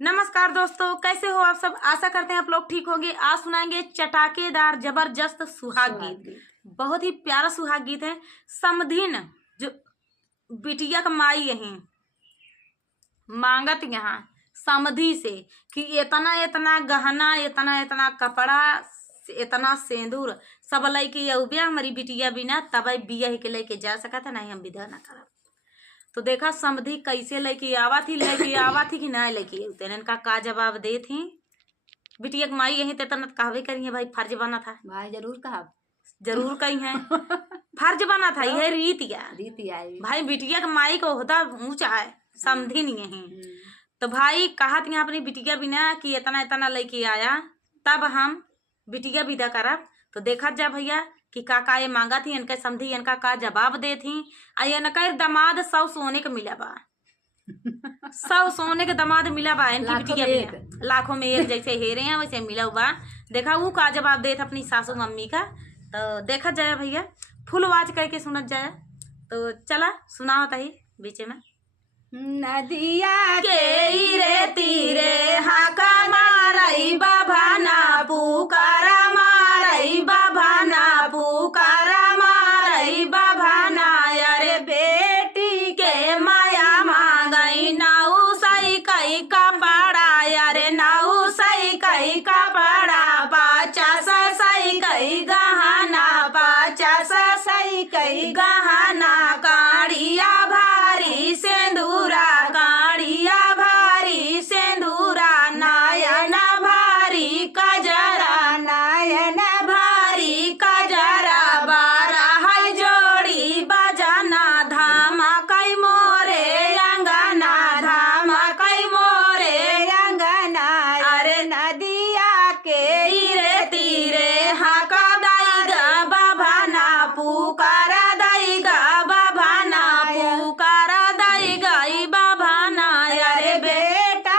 नमस्कार दोस्तों, कैसे हो आप सब। आशा करते हैं आप लोग ठीक होंगे। आज सुनाएंगे चटाकेदार जबरदस्त सुहाग गीत। बहुत ही प्यारा सुहाग गीत है। समधिन जो बिटिया का माई यही मांगत यहाँ समधि से कि इतना इतना गहना, इतना इतना कपड़ा, इतना सेंदूर सब लैके अउबिया हमारी बिटिया बिना तब बिया के लेके जा सकत है, नहीं हम विदा ना करब। तो देखा समधि कैसे लेके आवा थी कि ना लेके उतने का जवाब दे थी। बिटिया के माई यही तेतना कहवे करी है भाई, फर्ज बना था भाई जरूर कही है फर्ज बना था, यह रीत आई भाई। बिटिया के माई को होता ऊंचा है, समझी नहीं है। तो भाई कहा थी अपनी बिटिया बिना कि इतना इतना लेके आया तब हम बिटिया विदा करब। तो देखा जा भैया कि का ये मांगा थी, इनका समझी इनका का जवाब दे थी। इनका दामाद 100 सोने का मिला बा 100 सोने के दामाद मिला बा इनकी बिटिया बिना। लाखों में एक जैसे हेरे हैं वैसे मिला हुआ। देखा वो का जवाब दे था अपनी सासू मम्मी का। तो देखा जाए भैया, फुल आवाज करके सुनत जाए। तो चला सुनाओ तही बीच में। नदिया के रे तीरे हाका मारई बाभाना पुकारा मारई बाभाना पुकारा मारई बाभाना। अरे बेटी के माया मांगई नाऊ सही कई कपड़ा, अरे नाऊ सही कई कपड़ा, 50 सही कई गहना, 50 सही कई गहना। काड़िया भारी सेंदूरा, काड़िया भारी सेंदूरा, नायन भारी कजरा, नायन भारी कजरा। 12 जोड़ी बजाना धामा कई मोरे अंगना, धामा कई मोरे अंगना। अरे नदिया के रे तीरे हाका दाईगा बाभाना पुकारा दाईगा बाभाना पुकारा दाईगा बाभाना। अरे बेटा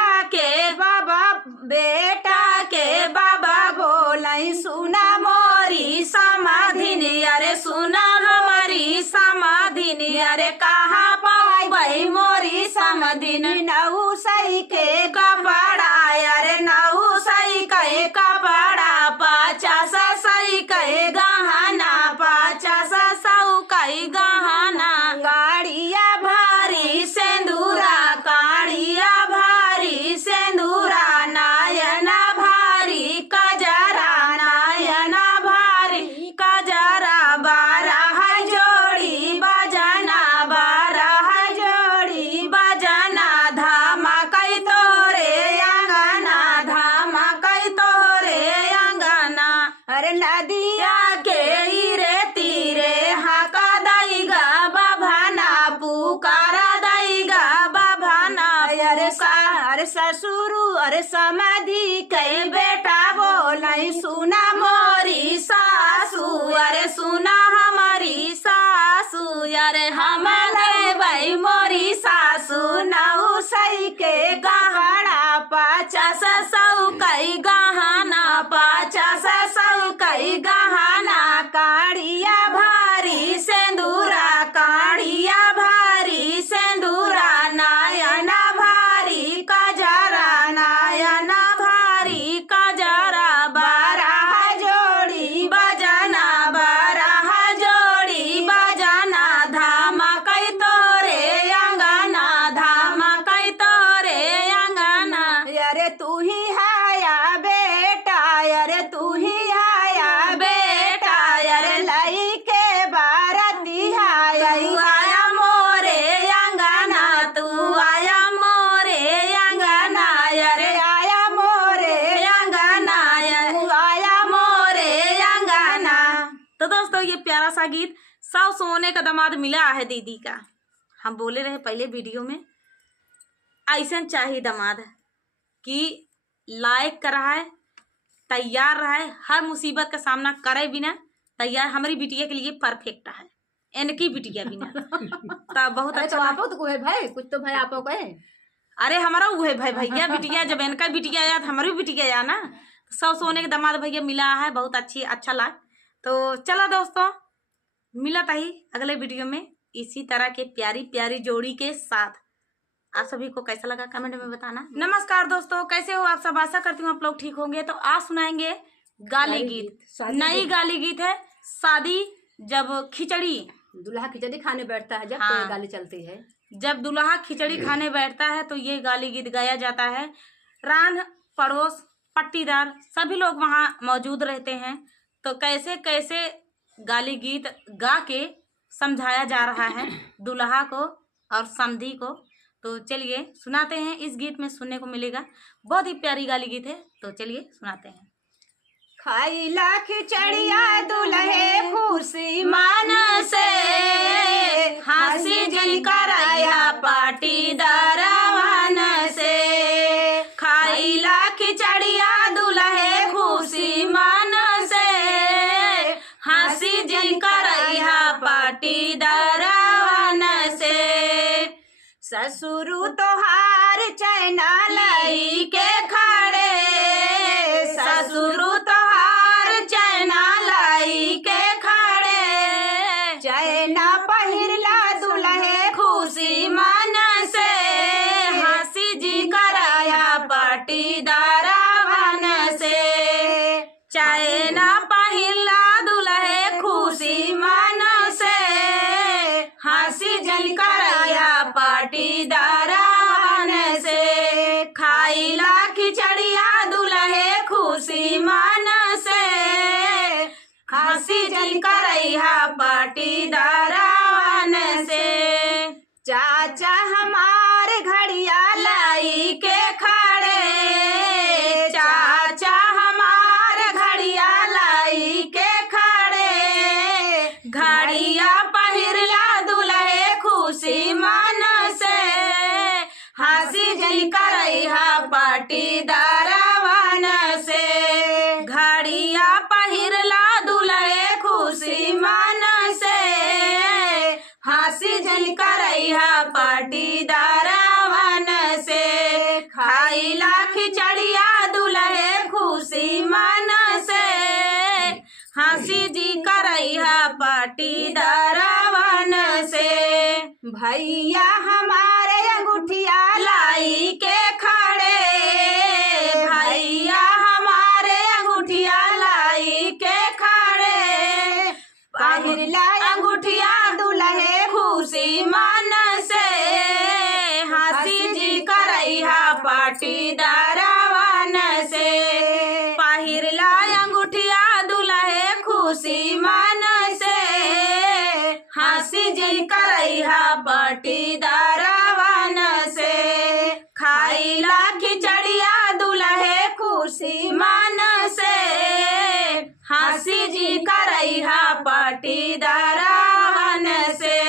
के बाबा बोलाई सुना मोरी समाधिन, अरे सुना हमारी समाधिन। अरे कहाँ पाई मोरी समाधिन, नऊ सही के कपड़ा, अरे नऊ सही के कपड़ा, 50 सही के गहना, 50 सौ के गहना। काड़िया भारी सेंदूरा, काड़िया भारी सेंदूरा, नायना भारी कजरा, नायना भारी कजरा। 12 जोड़ी बजाना, 12 जोड़ी बजाना, धामा कई तोरे अंगना, धामा कई तोरे अंगना। अरे नदिया के रे तीरे हाका दाईगा बाभाना पुकारा दाईगा बाभाना। अरे ससुरु अरे समाधि कई बेटा बोलाई सुना मोरी सासू, अरे सुना हमारी सासू। अरे हम देवई मोरी सासू नऊ सही के गहना, 50 सौ कई गहना, 50 सौ कई गहना। काड़िया भारी सेंदूरा, काड़िया भारी सेंदूरा, नायना भारी कजरा, नायना भारी कजरा। 12 जोड़ी बजाना, 12 जोड़ी बजाना, धामा कई तोरे अंगना, धामा कई तोरे अंगना। अरे तू ही आया बेटा, अरे तू ही आया बेटा, अरे लई के बारती आया मोरे अंगना, तू आया मोरे अंगना। अरे आया मोरे अंगना, आया मोरे अंगना। तो दोस्तों ये प्यारा सा गीत 100 सोने का दामाद मिला है दीदी का। हम बोले रहे पहले वीडियो में, ऐसा चाहिए दामाद कि लायक कर रहा है, तैयार रहा है, हर मुसीबत का सामना करे बिना तैयार। हमारी बिटिया के लिए परफेक्ट है इनकी बिटिया बिना। तब बहुत अच्छा। तो आपो तो है भाई, कुछ तो भाई आपो कहे। अरे हमारा वो है भाई भैया बिटिया, जब इनका बिटिया आया तो हमारी बिटिया आया ना। 100 सोने के दामाद भैया मिला है, बहुत अच्छा लगा। तो चलो दोस्तों, मिला था ही अगले वीडियो में इसी तरह के प्यारी प्यारी जोड़ी के साथ। आप सभी को कैसा लगा कमेंट में बताना। नमस्कार दोस्तों, कैसे हो आप सब? आशा करती हूँ आप लोग ठीक होंगे। तो आज सुनाएंगे गाली गीत। नई गाली गीत है। शादी जब खिचड़ी, दूल्हा खिचड़ी खाने बैठता है जब हाँ। तो ये गाली चलती है। जब दूल्हा खिचड़ी खाने बैठता है तो ये गाली गीत गाया जाता है। रान पड़ोस पट्टीदार सभी लोग वहाँ मौजूद रहते हैं। तो कैसे कैसे गाली गीत गा के समझाया जा रहा है दूल्हा को और समधी को। तो चलिए सुनाते हैं। इस गीत में सुनने को मिलेगा, बहुत ही प्यारी गाली गीत है। तो चलिए सुनाते हैं। खाइला खिचड़िया दुल्हे खुशी मान से हंसी जन कराया पाटीदार वन से। खाइला खिचड़िया दुल्हे खुशी मान से हंसी जन कराया पाटीदार वन से। ससुरु तोहार चैना लाई के खड़े, ससुरु तोहार चैना लाई के खड़े। चैना पहिरला दुल्हे खुशी मन से हंसी जी कराया पाटीदार वन से। चैना पहिरला दुल्हे खुशी मन से हंसी जन कराया पाटीदार वन से। खाइला खिचड़िया दुल्हे खुशी मन से हंसी जन करैया पाटीदार वन से। चाचा हमारे घड़िया लाई के खड़े, चाचा हमार घड़िया लाई के खड़े। घड़िया पहिरला दुल्हे खुशी मन से हंसी जन करैया पाटीदार वन से। घड़िया पहिरला दुल्हे खुशी मन से हंसी जन करैया पाटीदार वन से। खाइला खिचड़िया दुल्हे खुशी मन से हंसी जी करैया पाटीदार वन से। भैया हमारे अंगूठिया लाई के खड़े, भैया हमारे अंगूठिया लाई के खड़े। पहिरला अंगूठिया दुल्हे खुशी मन से हंसी जी करैया पाटीदार वन से। पहिरला अंगूठिया दुल्हे खुशी मन से हंसी जी करैया पाटीदार वन से। खाइला खिचड़िया दुल्हे खुशी मन से हंसी जी करैया पाटीदार वन से।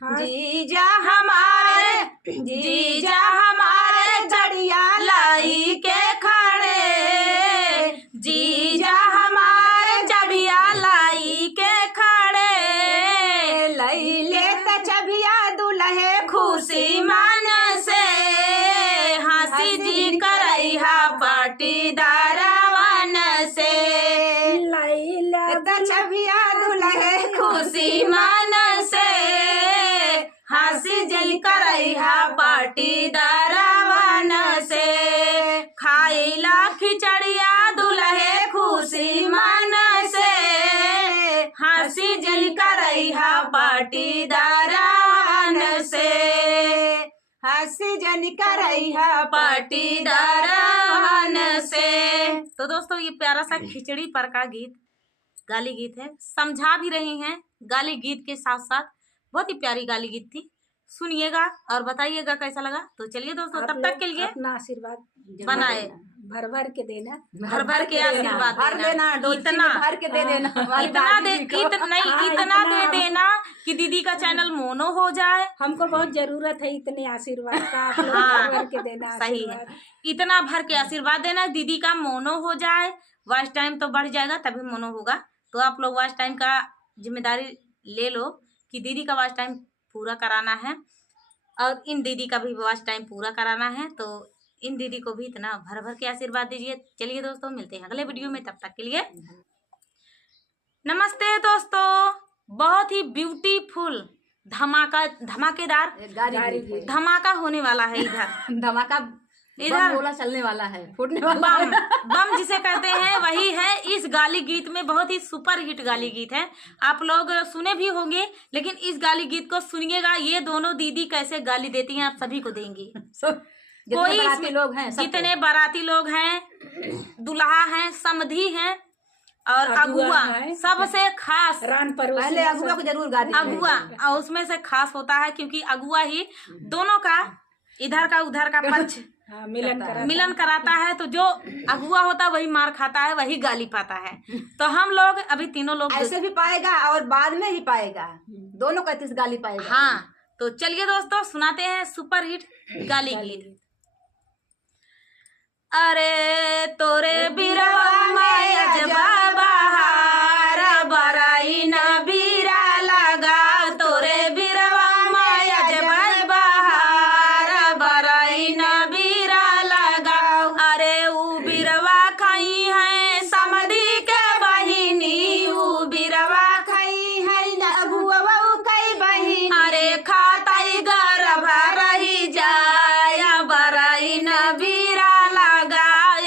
जीजा हमारे, जीजा हमारे जड़िया लाई के खड़े, जीजा हमारे जड़िया लाई के खड़े। लैले त चबिया दुल्हे खुशी मन से हंसी जी करैया पाटीदार वन से। लैले त चबिया दुल्हे खुशी मन से हंसी जल करैया पाटीदार वन से। खाइला खिचड़िया दुल्हे खुशी मन से हंसी जल करैया पाटीदार वन से। हंसी जन करैया पाटीदार वन से। तो दोस्तों ये प्यारा सा खिचड़ी पर का गीत गाली गीत है। समझा भी रही हैं गाली गीत के साथ साथ। बहुत ही प्यारी गाली गीत थी। सुनिएगा और बताइएगा कैसा लगा। तो चलिए दोस्तों तब तक के लिए अपना आशीर्वाद बनाए, भर भर के देना, भर भर के आशीर्वाद भर देना, इतना भर के दे देना, हमारी इतना दे दादी जी को। इतना दे देना कि दीदी का चैनल मोनो हो जाए। हमको बहुत जरूरत है इतने आशीर्वाद का। आप लोग हाँ, भर भर के देना सही है। आशीर्वाद। इतना भर के आशीर्वाद देना दीदी का मोनो हो जाए। वॉच टाइम तो बढ़ जाएगा तभी मोनो होगा। तो आप लोग वॉच टाइम का जिम्मेदारी ले लो कि दीदी का वॉच टाइम पूरा कराना है और इन दीदी का भी वॉच टाइम पूरा कराना है। तो इन दीदी को भी इतना भर भर के आशीर्वाद दीजिए। चलिए दोस्तों मिलते हैं अगले वीडियो में, तब तक के लिए नमस्ते दोस्तों। बहुत ही ब्यूटीफुल धमाकेदार गाड़ी धमाका होने वाला है इधर। धमाका इधर गोला चलने वाला है, फूटने वाला है। बम बम जिसे कहते हैं वही है इस गाली गीत में। बहुत ही सुपर हिट गाली गीत है, आप लोग सुने भी होंगे, लेकिन इस गाली गीत को सुनिएगा। ये दोनों दीदी कैसे गाली देती हैं आप सभी को देंगी। जितने बाराती लोग हैं, जितने बाराती लोग हैं, दुल्हा हैं, समधी हैं और अगुआ, सबसे खास पहले अगुआ को जरूर गा देंगे। अगुआ, और उसमें से खास होता है क्योंकि अगुआ ही दोनों का इधर का उधर का पक्ष मिलन कराता है। तो जो अगुआ होता है वही मार खाता है, वही गाली पाता है। तो हम लोग अभी तीनों लोग ऐसे भी पाएगा और बाद में ही पाएगा, दोनों का तीस गाली पाएगा। हाँ, तो चलिए दोस्तों सुनाते हैं सुपर हिट गाली गीत। अरे तोरे बिरवा माया जबाबा हारा बराई न बीरा लगा, तोरे बिरवा माया जबाबा हारा बराई न बीरा लगा। अरे ऊ बिरवा खाई है समधी के बहिनी, ऊ बिरवा खाई है न अबुआ कई बहिनी, अरे खाताई गर्भ रही जाया बराई न बीरा लगा।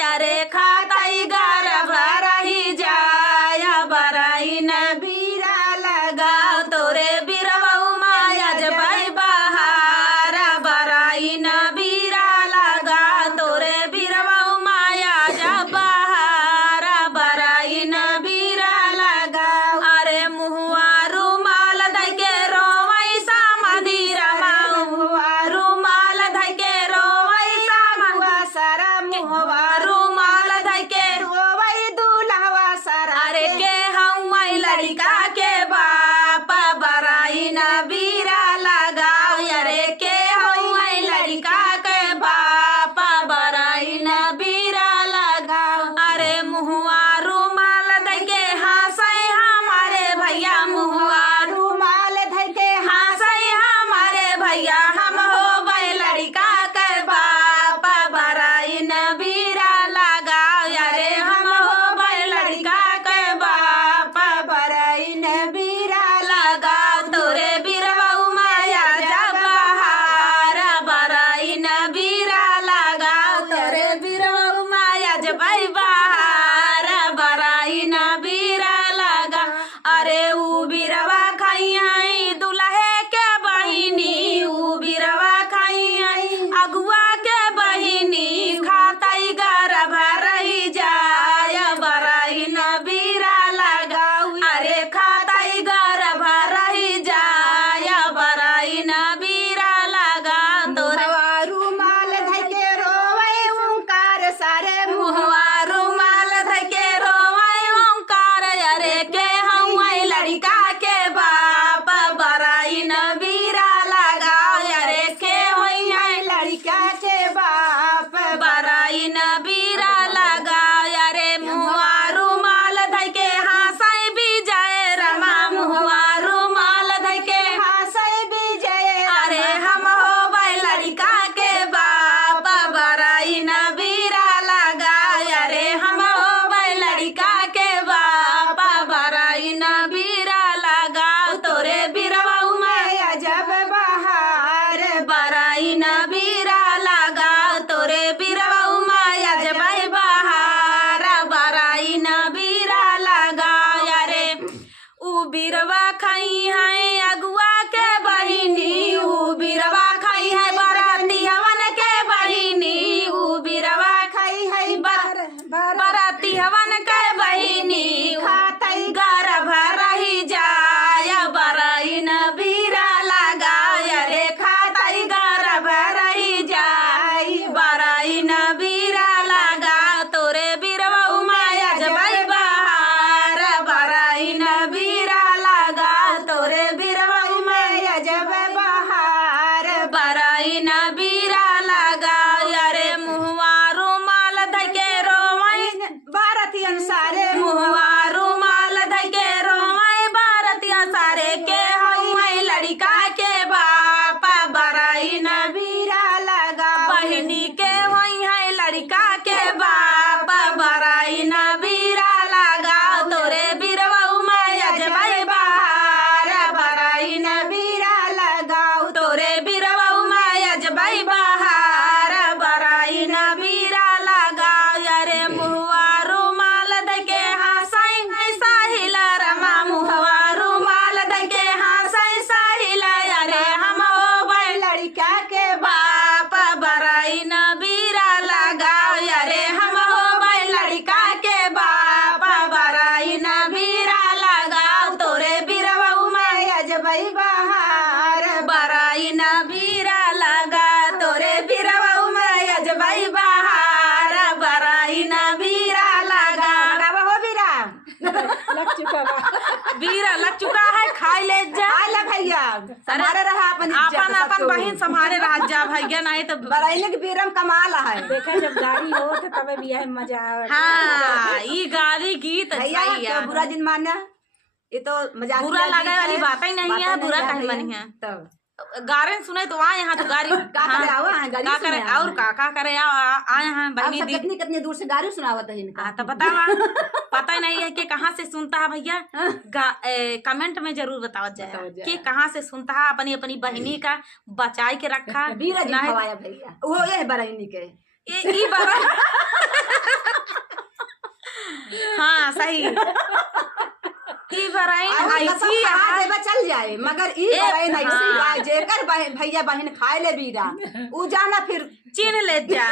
अरे खाताई गर्भ रही जाया बराई न बीरा लगा, तोरे बिरवा माया जबाई बहारा बराई न बीरा लगा, तोरे बिरवा माया जब बहारा बराई न बीरा लगा। अरे मुहुआ रुमाल धके रोवै समधी रमा, मुहुआ रुमाल धके रोवै समधी सारा मुहवा रुमाल धके रोवै दूल्हा सारा। अरे के हम लड़का के बाप बराई न बीरा लगा, अरे के हम लड़का के बाप बराई न बीरा लगा। अरे मुहुआ रुमाल धके हंसै हमारे भैया, मुहुआ रुमाल धके हंसै हमारे भैया, हम हो गए लड़का के बाप बराई न बीरा लगा। अरे हम हो गए लड़का के बाप बराई न बीरा लगा, तोरे बिरवा माया जब बहारा बराई न बीरा लगा, तोरे बिरवा माया जब बहारा बराई न बीरा लगा। अरे ऊ बिरवा खाई है दुल्हे के बहिनी, ऊ बिरवा खाई है अगुआ के बहिनी, खाताई गर्भ रही जाय बराई न बीरा लगा। अरे खाताई गर्भ रही जाय बराई न बीरा लगा, तोरे रुमाल धके रोवै ओंकार सारे मुहवा रुमाल धके रोवै ओंकार। अरे के हम लड़का के बाप बराई न बीरा लगा, अरे के होई है लड़का के बाप बराई न बीरा लगा। अरे मुहवा रुमाल धके हंसै विजय रमा, मुहवा रुमाल धके हंसै विजय। अरे हम हो गए लड़का के बाप बराई न बीरा लगा, अरे हम हो गए लड़का के बाप बराई न बीरा लगा, तोरे बिरवा माया जब बहार बराई न बीरा लगा, तोरे बिरवा माया जब बहारा बराई न बीरा लगा। अरे ऊ बिरवा खाई है अगुआ के बहिनी, ऊ बिरवा खाई है बराती हवन के बहिनी, ऊ बिरवा खाई है बराती हवन के बहिनी, खातई गर्भ रही जाय बराई न बीरा लगा। अरे खातई गर्भ रही जाय बराई न बीरा लगा, तोरे बिरवा माया जबाई बहार बराई न बीरा लगा, तोरे बिरवा माया जब बहार बराई न बीरा लगा। अरे मुहुआ रुमाल धके रोवै बारतियन सारे मुहवा रुमाल धके रोवै बारतिया सारे के होई लड़का के बाप बराई न बीरा लगा बहिनी के होई है बीरा लग चुका है, खाई ले जा। आ ले भैया, हमारे रहा अपन आपन आपन बहिन संभाले रह जा भैया, नहीं तो बराइने के बीरम कमाल है। देखा जब गाड़ी हो तो तबे भी है मजा आवे। हाँ ये गाली गीत भैया सही है। तो बुरा जिन माना, ये तो मजाक बुरा लगे वाली बात ही नहीं है, बुरा कहीं मनी है। तब गारे सुने तो आए यहाँ तो गाड़ी का करे आओ, हाँ, गाड़ी का करे सुने आओ। और का करे आए हैं अब बहनी सब दी। कितनी कितनी दूर से गाड़ी सुनावत है इनका। हाँ तो बतावा, पता ही नहीं है कि कहाँ से सुनता है भैया। कमेंट में जरूर बताओ जाए कि कहाँ से सुनता है। अपनी अपनी बहनी का बचाई के रखा। बीरा जी नहीं- खवाया भैया, वो ये बराइनी के ई बाबा हाँ सही। ई बराइन ऐसी देवा चल जाए, मगर ई बराइन ऐसी है जेकर भैया बहन खाए ले बीरा, उ जाना फिर चीन ले जा।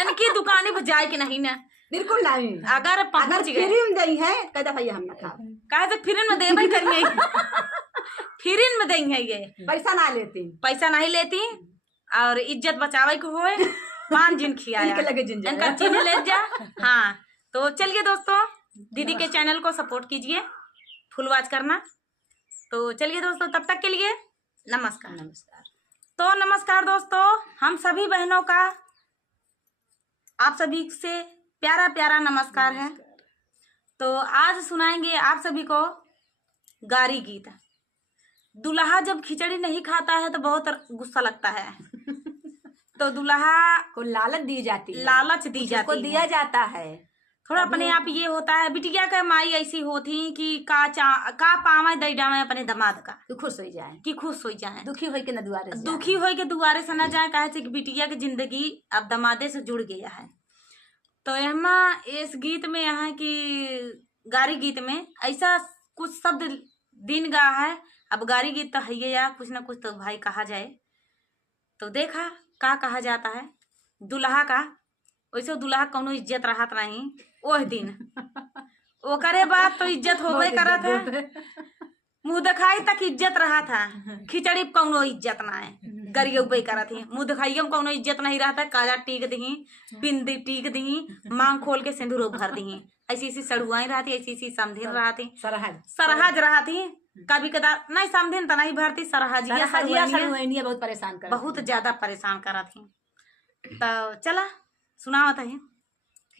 इनकी दुकानी पर जाए कि नहीं ना, बिल्कुल नहीं। अगर पहुंच गए फ्री में दई है कहता भैया हम ना खा, कहे तो फिर में देवे करिए। फिर में देंगे ये पैसा ना लेती, पैसा नहीं लेती और इज्जत बचावे को होए। 5 जिन खियाया इनके लगे जिन जाए। इनका चीन ले जा। हाँ तो चलिए दोस्तों, दीदी के चैनल को सपोर्ट कीजिए, फुल वॉच करना। तो चलिए दोस्तों, तब तक के लिए नमस्कार। नमस्कार। तो नमस्कार दोस्तों, हम सभी बहनों का आप सभी से प्यारा प्यारा नमस्कार है। तो आज सुनाएंगे आप सभी को गारी गीत। दुल्हा जब खिचड़ी नहीं खाता है तो बहुत गुस्सा लगता है। तो दुल्हा को लालच दी जाती है, लालच दी जाती को है, दिया जाता है। थोड़ा अपने आप ये होता है। बिटिया का माई ऐसी होती कि का पावे दई डावे अपने दमाद का तू खुश हो जाए, कि खुश हो जाए, दुखी हो के न दुआरे से जाए। दुखी हो के दुआरे से न जाए। कहे से कि बिटिया की जिंदगी अब दमादे से जुड़ गया है। तो यहाँ इस गीत में यहाँ की गारी गीत में ऐसा कुछ शब्द दिन गा है। अब गारी गीत तो है या कुछ ना कुछ तो भाई कहा जाए। तो देखा का कहा जाता है दुल्हा का, वैसे दुल्हा कौनो इज्जत रहत नहीं ओह दिन। ओकरे बाद तो इज्जत होबे करत है, मुँह दिखाई तक इज्जत रहा था। खिचड़ी कौनो इज्जत ना है, गरियबे करत है। मुँह दिखाइए में कौनो इज्जत नहीं रहता। काला टीक दी, बिंदी टीक दी, मांग खोल के सिंदूर भर दी। ऐसी ऐसी सड़ुआई रहती, ऐसी ऐसी समधिन रहती, सरहज रहती। कभी कदा नहीं समधिन तो नहीं भरती, सरहजिया सरहजिया बहुत परेशान कर, बहुत ज्यादा परेशान करत थी। तो चला सुनावत है।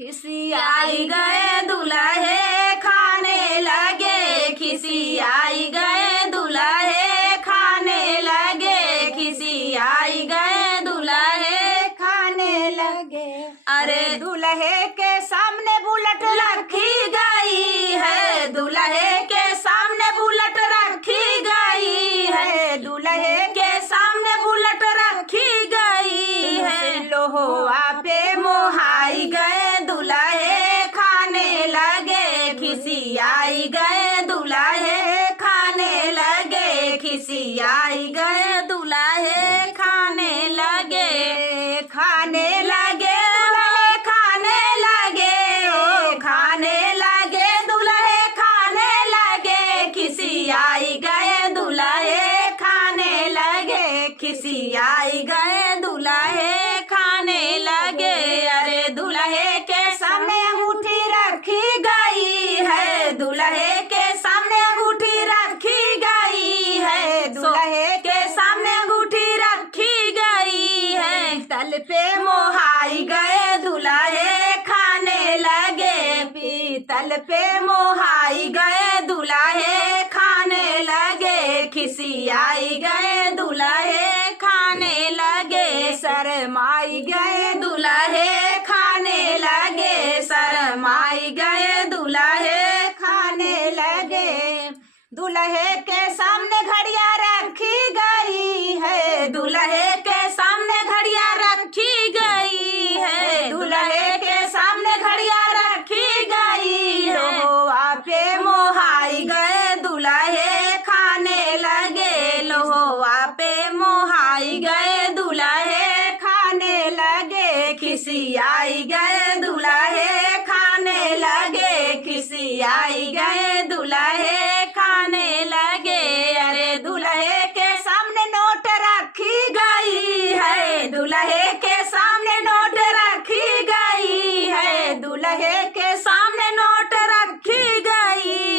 खिसी आई गए दुल्हे खाने लगे, खिसी आई गए दुल्हे खाने लगे, खिसी आई गए दुल्हे खाने लगे। अरे दूल्हे के सामने बुलेट रखी गई है, दुल्हे के सामने बुलेट रखी गई है, दूल्हे के सामने बुलेट रखी गई है। लोहा पे मोहाई गए दुल्हे खाने लगे, खिसी आई गए दुल्हे खाने लगे, खिसी आई गए दुल्हे खाने लगे, खाने लगे दुल्हे खाने लगे, ओ खाने लगे दुल्हे खाने लगे, खिसी आई गए दुल्हे खाने लगे, खिसी आई गए दुल्हे खाने लगे। अरे दुल्हे के सामने अंगूठी रखी गई है, दुल्हे के सामने अंगूठी रखी गई है, दुल्हे के सामने अंगूठी रखी गई है। तल पे मोहाई गए दुल्हे खाने लगे, पीतल पे मोहाई गए दुल्हे खाने लगे, खिसी आई गए दुल्हे खाने लगे, शरमाई गए दुल्हे खाने लगे, शरमाई गए दुल्हे खाने लगे। दूल्हे के सामने घड़िया रखी गई है, दुल्हे के सामने घड़िया रखी गई है, दुल्हे के सामने घड़िया रखी गई है। लोहा पे मोहाई गए दुल्हे खाने लगे, लोहा पे मोहाई गए दुल्हे खाने लगे। खिसी आई गए दुल्हे खाने लगे, खिसी आई गए दुल्हे खाने लगे। अरे दुल्हे के सामने नोट रखी गई है, दुल्हे के सामने नोट रखी गई है, दुल्हे के सामने नोट रखी गई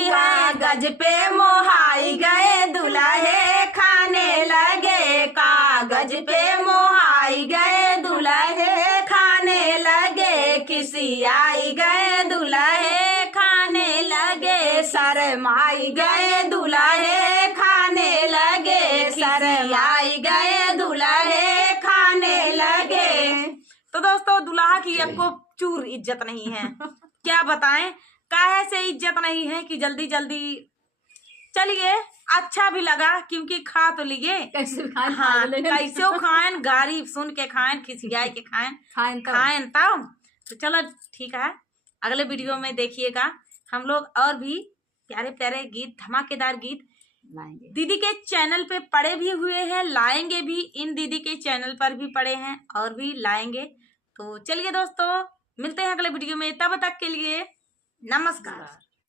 खिसियाई गए दुल्हे खाने लगे शरमाई गए दुल्हे खाने लगे शरमाई गए दुल्हे खाने लगे। तो दोस्तों दुल्हा की आपको चूर इज्जत नहीं है, क्या बताएं काहे से इज्जत नहीं है कि जल्दी जल्दी। चलिए अच्छा भी लगा क्योंकि खा तो लिए। कैसे खाएं? हाँ कैसे खाएं, गारी सुन के खाएं, खिसियाई के खाएं तब। तो चलो ठीक है, अगले वीडियो में देखिएगा हम लोग और भी प्यारे प्यारे गीत, धमाकेदार गीत लाएंगे। दीदी के चैनल पे पड़े भी हुए हैं, लाएंगे भी, इन दीदी के चैनल पर भी पड़े हैं और भी लाएंगे। तो चलिए दोस्तों मिलते हैं अगले वीडियो में, तब तक के लिए नमस्कार।